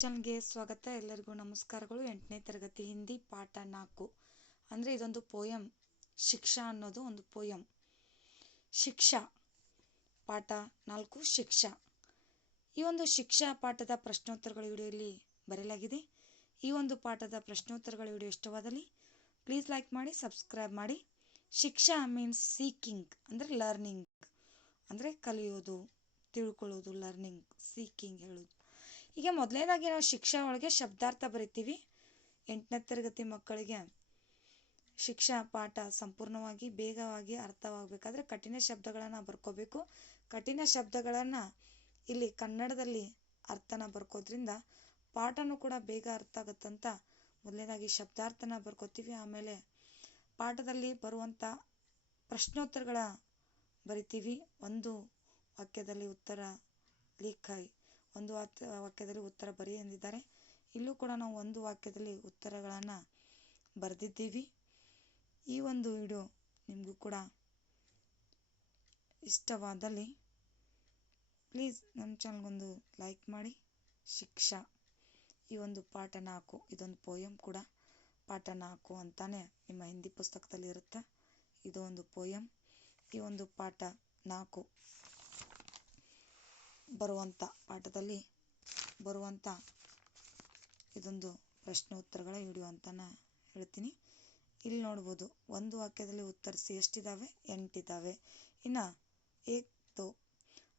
ಚಾನಲ್ಗೆ ಸ್ವಾಗತ. ಎಲ್ಲರಿಗೂ ನಮಸ್ಕಾರಗಳು. ಎಂಟನೇ ತರಗತಿ ಹಿಂದಿ ಪಾಠ ನಾಲ್ಕು. ಅಂದರೆ ಇದೊಂದು ಪೋಯಂ. ಶಿಕ್ಷಾ ಅನ್ನೋದು ಒಂದು ಪೋಯಮ್ ಶಿಕ್ಷಾ ಪಾಠ ನಾಲ್ಕು, ಶಿಕ್ಷಾ. ಈ ಒಂದು ಶಿಕ್ಷಾ ಪಾಠದ ಪ್ರಶ್ನೋತ್ತರಗಳ ವಿಡಿಯೋಲಿ ಬರೆಯಲಾಗಿದೆ. ಈ ಒಂದು ಪಾಠದ ಪ್ರಶ್ನೋತ್ತರಗಳ ವಿಡಿಯೋ ಇಷ್ಟವಾದಲ್ಲಿ ಪ್ಲೀಸ್ ಲೈಕ್ ಮಾಡಿ ಸಬ್ಸ್ಕ್ರೈಬ್ ಮಾಡಿ. ಶಿಕ್ಷಾ ಮೀನ್ಸ್ ಸೀಕಿಂಗ್ ಅಂದರೆ ಲರ್ನಿಂಗ್ ಅಂದರೆ ಕಲಿಯೋದು, ತಿಳ್ಕೊಳ್ಳೋದು ಲರ್ನಿಂಗ್ ಸೀಕಿಂಗ್ ಹೇಳೋದು. ಈಗ ಮೊದಲನೇದಾಗಿ ನಾವು ಶಿಕ್ಷಣ ಒಳಗೆ ಶಬ್ದಾರ್ಥ ಬರಿತೀವಿ. ಎಂಟನೇ ತರಗತಿ ಮಕ್ಕಳಿಗೆ ಶಿಕ್ಷಣ ಪಾಠ ಸಂಪೂರ್ಣವಾಗಿ, ಬೇಗವಾಗಿ ಅರ್ಥವಾಗಬೇಕಾದ್ರೆ ಕಠಿಣ ಶಬ್ದಗಳನ್ನು ಬರ್ಕೋಬೇಕು. ಕಠಿಣ ಶಬ್ದಗಳನ್ನು ಇಲ್ಲಿ ಕನ್ನಡದಲ್ಲಿ ಅರ್ಥನ ಬರ್ಕೋದ್ರಿಂದ ಪಾಠನೂ ಕೂಡ ಬೇಗ ಅರ್ಥ ಆಗುತ್ತಂತ ಮೊದಲನೇದಾಗಿ ಶಬ್ದಾರ್ಥನ ಬರ್ಕೋತೀವಿ. ಆಮೇಲೆ ಪಾಠದಲ್ಲಿ ಬರುವಂಥ ಪ್ರಶ್ನೋತ್ತರಗಳ ಬರಿತೀವಿ. ಒಂದು ವಾಕ್ಯದಲ್ಲಿ ಉತ್ತರ, ಲಿಖೈ. ಒಂದು ವಾಕ್ಯ ವಾಕ್ಯದಲ್ಲಿ ಉತ್ತರ ಬರಿ ಎಂದಿದ್ದಾರೆ. ಇಲ್ಲೂ ಕೂಡ ನಾವು ಒಂದು ವಾಕ್ಯದಲ್ಲಿ ಉತ್ತರಗಳನ್ನು ಬರೆದಿದ್ದೀವಿ. ಈ ಒಂದು ವಿಡಿಯೋ ನಿಮಗೂ ಕೂಡ ಇಷ್ಟವಾದಲ್ಲಿ ಪ್ಲೀಸ್ ನಮ್ಮ ಚಾನಲ್ಗೊಂದು ಲೈಕ್ ಮಾಡಿ, ಶಿಕ್ಷಾ. ಈ ಒಂದು ಪಾಠ ನಾಲ್ಕು ಇದೊಂದು ಪೋಯಮ್ ಕೂಡ. ಪಾಠ ನಾಲ್ಕು ಅಂತಾನೆ ನಿಮ್ಮ ಹಿಂದಿ ಪುಸ್ತಕದಲ್ಲಿ ಇರುತ್ತೆ ಇದು ಒಂದು ಪೋಯಮ್ ಈ ಒಂದು ಪಾಠ ನಾಲ್ಕು ಬರುವಂಥ ಪಾಠದಲ್ಲಿ ಬರುವಂಥ ಇದೊಂದು ಪ್ರಶ್ನೋತ್ತರಗಳ ವಿಡಿಯೋ ಅಂತಾನೆ ಹೇಳ್ತೀನಿ. ಇಲ್ಲಿ ನೋಡ್ಬೋದು, ಒಂದು ವಾಕ್ಯದಲ್ಲಿ ಉತ್ತರಿಸಿ ಎಷ್ಟಿದ್ದಾವೆ ಎಂಟಿದ್ದಾವೆ ಇನ್ನು ಏಕ್ ದೋ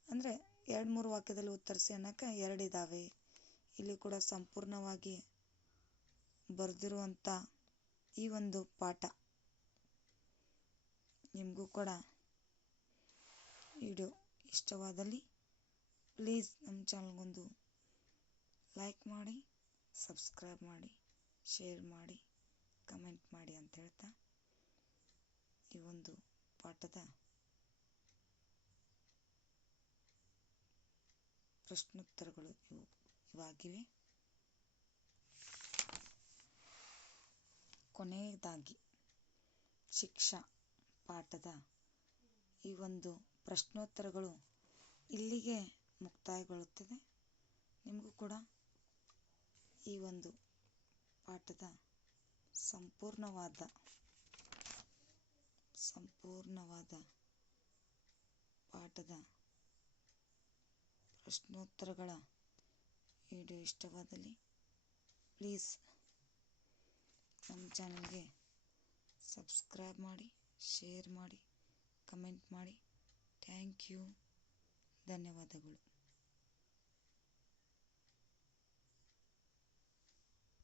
ಅಂದರೆ ಎರಡು ಮೂರು ವಾಕ್ಯದಲ್ಲಿ ಉತ್ತರಿಸಿ ಅನ್ನೋಕ್ಕೆ ಎರಡಿದ್ದಾವೆ ಇಲ್ಲಿ ಕೂಡ ಸಂಪೂರ್ಣವಾಗಿ ಬರೆದಿರುವಂಥ ಈ ಒಂದು ಪಾಠ ನಿಮಗೂ ಕೂಡ ವಿಡಿಯೋ ಇಷ್ಟವಾದಲ್ಲಿ ಪ್ಲೀಸ್ ನಮ್ಮ ಚಾನಲ್ಗೊಂದು ಲೈಕ್ ಮಾಡಿ, ಸಬ್ಸ್ಕ್ರೈಬ್ ಮಾಡಿ, ಶೇರ್ ಮಾಡಿ, ಕಮೆಂಟ್ ಮಾಡಿ ಅಂತ ಹೇಳ್ತಾ ಈ ಒಂದು ಪಾಠದ ಪ್ರಶ್ನೋತ್ತರಗಳು ಇವು, ಇವಾಗಿವೆ. ಕೊನೆಯದಾಗಿ ಶಿಕ್ಷಾ ಪಾಠದ ಈ ಒಂದು ಪ್ರಶ್ನೋತ್ತರಗಳು ಇಲ್ಲಿಗೆ ಮುಕ್ತಾಯಗೊಳ್ಳುತ್ತದೆ. ನಿಮಗೂ ಕೂಡ ಈ ಒಂದು ಪಾಠದ ಸಂಪೂರ್ಣವಾದ ಸಂಪೂರ್ಣವಾದ ಪಾಠದ ಪ್ರಶ್ನೋತ್ತರಗಳ ವಿಡಿಯೋ ಇಷ್ಟವಾದಲ್ಲಿ ಪ್ಲೀಸ್ ನಮ್ಮ ಚಾನಲ್ಗೆ ಸಬ್ಸ್ಕ್ರೈಬ್ ಮಾಡಿ, ಶೇರ್ ಮಾಡಿ, ಕಮೆಂಟ್ ಮಾಡಿ. Thank you. ಧನ್ಯವಾದಗಳು.